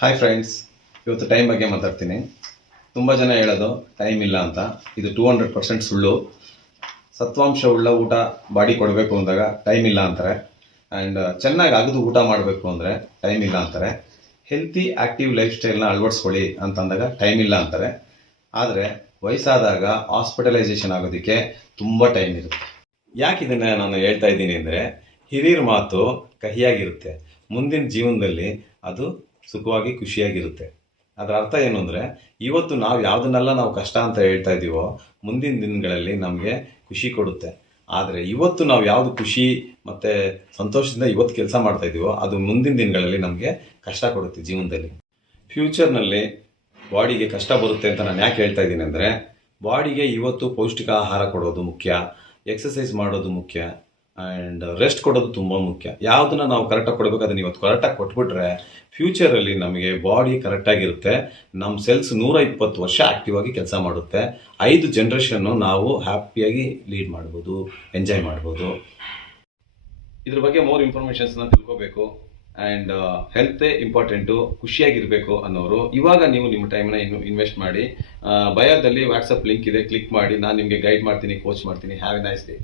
Hi friends, ಇವತ್ತು time ಬಗ್ಗೆ ಮಾತಾಡ್ತೀನಿ. ತುಂಬ ಜನ ಹೇಳೋದು ಟೈಮ್ ಇಲ್ಲ ಅಂತ. ಇದು 200% ಸುಳ್ಳು. ಸತ್ವಾಂಶ ಉಳ್ಳ ಊಟ ಬಾಡಿ ಕೊಡಬೇಕು ಅಂದಾಗ ಟೈಮ್ ಇಲ್ಲ ಅಂತಾರೆ. ಆ್ಯಂಡ್ ಚೆನ್ನಾಗಿ ಅಗದು ಊಟ ಮಾಡಬೇಕು ಅಂದರೆ ಟೈಮ್ ಇಲ್ಲ ಅಂತಾರೆ. ಹೆಲ್ತಿ ಆ್ಯಕ್ಟಿವ್ ಲೈಫ್ ಸ್ಟೈಲ್ನ ಅಳವಡಿಸ್ಕೊಳ್ಳಿ ಅಂತಂದಾಗ ಟೈಮ್ ಇಲ್ಲ ಅಂತಾರೆ. ಆದರೆ ವಯಸ್ಸಾದಾಗ ಹಾಸ್ಪಿಟಲೈಸೇಷನ್ ಆಗೋದಕ್ಕೆ ತುಂಬ ಟೈಮ್ ಇರುತ್ತೆ. ಯಾಕೆ ಇದನ್ನು ನಾನು ಹೇಳ್ತಾ ಇದ್ದೀನಿ ಅಂದರೆ, ಹಿರಿಯರ ಮಾತು ಕಹಿಯಾಗಿರುತ್ತೆ, ಮುಂದಿನ ಜೀವನದಲ್ಲಿ ಅದು ಸುಖವಾಗಿ ಖುಷಿಯಾಗಿರುತ್ತೆ. ಅದರ ಅರ್ಥ ಏನು ಅಂದರೆ, ಇವತ್ತು ನಾವು ಯಾವುದನ್ನೆಲ್ಲ ನಾವು ಕಷ್ಟ ಅಂತ ಹೇಳ್ತಾ ಇದ್ದೀವೋ ಮುಂದಿನ ದಿನಗಳಲ್ಲಿ ನಮಗೆ ಖುಷಿ ಕೊಡುತ್ತೆ. ಆದರೆ ಇವತ್ತು ನಾವು ಯಾವುದು ಖುಷಿ ಮತ್ತು ಸಂತೋಷದಿಂದ ಇವತ್ತು ಕೆಲಸ ಮಾಡ್ತಾ ಇದ್ದೀವೋ ಅದು ಮುಂದಿನ ದಿನಗಳಲ್ಲಿ ನಮಗೆ ಕಷ್ಟ ಕೊಡುತ್ತೆ ಜೀವನದಲ್ಲಿ. ಫ್ಯೂಚರ್ನಲ್ಲಿ ಬಾಡಿಗೆ ಕಷ್ಟ ಬರುತ್ತೆ ಅಂತ ನಾನು ಯಾಕೆ ಹೇಳ್ತಾ ಇದ್ದೀನಿ ಅಂದರೆ, ಬಾಡಿಗೆ ಇವತ್ತು ಪೌಷ್ಟಿಕ ಆಹಾರ ಕೊಡೋದು ಮುಖ್ಯ, ಎಕ್ಸಸೈಸ್ ಮಾಡೋದು ಮುಖ್ಯ, ಆ್ಯಂಡ್ ರೆಸ್ಟ್ ಕೊಡೋದು ತುಂಬ ಮುಖ್ಯ. ಯಾವುದನ್ನ ನಾವು ಕರೆಕ್ಟಾಗಿ ಕೊಡಬೇಕು ಅದನ್ನು ಇವತ್ತು ಕರೆಕ್ಟಾಗಿ ಕೊಟ್ಬಿಟ್ರೆ ಫ್ಯೂಚರಲ್ಲಿ ನಮಗೆ ಬಾಡಿ ಕರೆಕ್ಟಾಗಿರುತ್ತೆ. ನಮ್ಮ ಸೆಲ್ಸ್ 120 ವರ್ಷ ಆ್ಯಕ್ಟಿವ್ ಆಗಿ ಕೆಲಸ ಮಾಡುತ್ತೆ. 5 ಜನ್ರೇಷನ್ನು ನಾವು ಹ್ಯಾಪಿಯಾಗಿ ಲೀಡ್ ಮಾಡ್ಬೋದು, ಎಂಜಾಯ್ ಮಾಡ್ಬೋದು. ಇದ್ರ ಬಗ್ಗೆ ಮೋರ್ ಇನ್ಫಾರ್ಮೇಷನ್ಸ್ನ ತಿಳ್ಕೋಬೇಕು ಆ್ಯಂಡ್ ಹೆಲ್ತೇ ಇಂಪಾರ್ಟೆಂಟು, ಖುಷಿಯಾಗಿರಬೇಕು ಅನ್ನೋರು ಇವಾಗ ನೀವು ನಿಮ್ಮ ಟೈಮ್ನ ಇನ್ವೆಸ್ಟ್ ಮಾಡಿ. ಬಯೋದಲ್ಲಿ ವಾಟ್ಸಪ್ ಲಿಂಕ್ ಇದೆ, ಕ್ಲಿಕ್ ಮಾಡಿ. ನಾನು ನಿಮಗೆ ಗೈಡ್ ಮಾಡ್ತೀನಿ, ಕೋಚ್ ಮಾಡ್ತೀನಿ. Have A nice day.